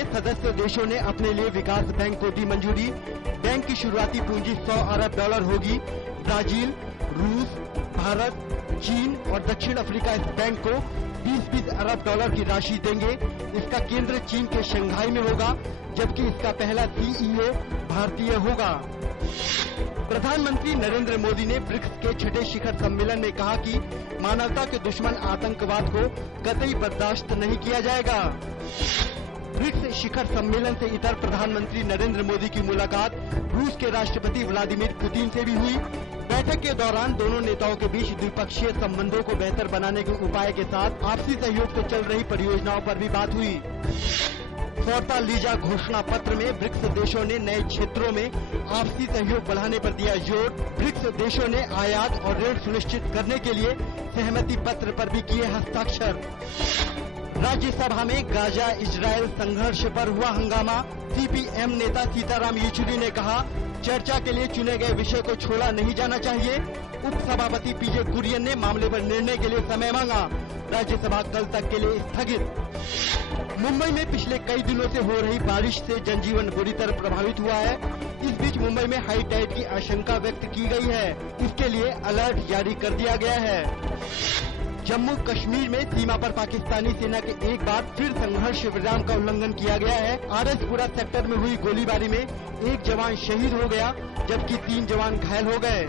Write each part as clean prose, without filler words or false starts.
में सदस्य देशों ने अपने लिए विकास बैंक को दी मंजूरी। बैंक की शुरुआती पूंजी $100 अरब होगी। ब्राजील, रूस, भारत, चीन और दक्षिण अफ्रीका इस बैंक को 20-20 अरब डॉलर की राशि देंगे। इसका केंद्र चीन के शंघाई में होगा, जबकि इसका पहला CEO भारतीय होगा। प्रधानमंत्री नरेंद्र मोदी ने ब्रिक्स के छठे शिखर सम्मेलन में कहा कि मानवता के दुश्मन आतंकवाद को कतई बर्दाश्त नहीं किया जाएगा। ब्रिक्स शिखर सम्मेलन से इतर प्रधानमंत्री नरेंद्र मोदी की मुलाकात रूस के राष्ट्रपति व्लादिमीर पुतिन से भी हुई। बैठक के दौरान दोनों नेताओं के बीच द्विपक्षीय संबंधों को बेहतर बनाने के उपाय के साथ आपसी सहयोग से चल रही परियोजनाओं पर भी बात हुई। फोर्टालीजा घोषणा पत्र में ब्रिक्स देशों ने नए क्षेत्रों में आपसी सहयोग बढ़ाने पर दिया जोर। ब्रिक्स देशों ने आयात और ऋण सुनिश्चित करने के लिए सहमति पत्र पर भी किए हस्ताक्षर। राज्यसभा में गाजा इजरायल संघर्ष पर हुआ हंगामा। CPM नेता सीताराम येचुरी ने कहा, चर्चा के लिए चुने गए विषय को छोड़ा नहीं जाना चाहिए। उपसभापति PJ कुरियन ने मामले पर निर्णय के लिए समय मांगा। राज्यसभा कल तक के लिए स्थगित। मुंबई में पिछले कई दिनों से हो रही बारिश से जनजीवन बुरी तरह प्रभावित हुआ है। इस बीच मुंबई में हाई टाइड की आशंका व्यक्त की गई है। इसके लिए अलर्ट जारी कर दिया गया है। जम्मू कश्मीर में सीमा पर पाकिस्तानी सेना के एक बार फिर संघर्ष विराम का उल्लंघन किया गया है। RSपुरा सेक्टर में हुई गोलीबारी में एक जवान शहीद हो गया, जबकि 3 जवान घायल हो गए।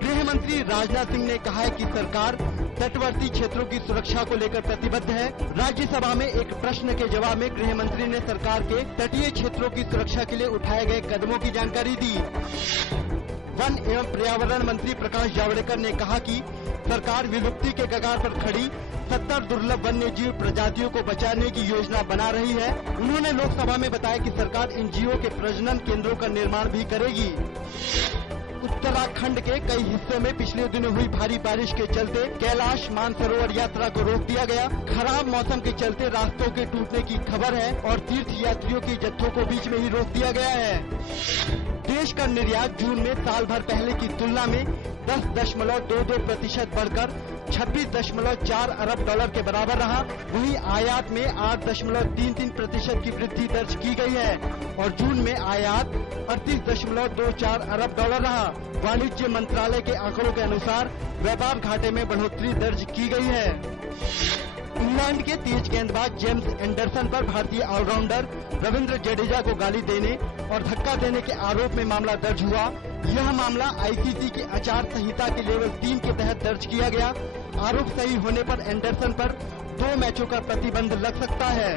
गृह मंत्री राजनाथ सिंह ने कहा है कि सरकार तटवर्ती क्षेत्रों की सुरक्षा को लेकर प्रतिबद्ध है। राज्यसभा में एक प्रश्न के जवाब में गृह मंत्री ने सरकार के तटीय क्षेत्रों की सुरक्षा के लिए उठाए गए कदमों की जानकारी दी। वन एवं पर्यावरण मंत्री प्रकाश जावड़ेकर ने कहा कि सरकार विलुप्ति के कगार पर खड़ी 70 दुर्लभ वन्य जीव प्रजातियों को बचाने की योजना बना रही है। उन्होंने लोकसभा में बताया कि सरकार इन जीवों के प्रजनन केंद्रों का निर्माण भी करेगी। उत्तराखंड के कई हिस्सों में पिछले दिनों हुई भारी बारिश के चलते कैलाश मानसरोवर यात्रा को रोक दिया गया। खराब मौसम के चलते रास्तों के टूटने की खबर है और तीर्थ यात्रियों के जत्थों को बीच में ही रोक दिया गया है। देश का निर्यात जून में साल भर पहले की तुलना में 10.22% बढ़कर 26.4 अरब डॉलर के बराबर रहा। वहीं आयात में 8.33% की वृद्धि दर्ज की गई है और जून में आयात 38.24 अरब डॉलर रहा। वाणिज्य मंत्रालय के आंकड़ों के अनुसार व्यापार घाटे में बढ़ोतरी दर्ज की गई है। इंग्लैंड के तेज गेंदबाज जेम्स एंडरसन पर भारतीय ऑलराउंडर रविंद्र जडेजा को गाली देने और धक्का देने के आरोप में मामला दर्ज हुआ। यह मामला ICC की आचार संहिता के लेवल 3 के तहत दर्ज किया गया। आरोप सही होने पर एंडरसन पर 2 मैचों का प्रतिबंध लग सकता है।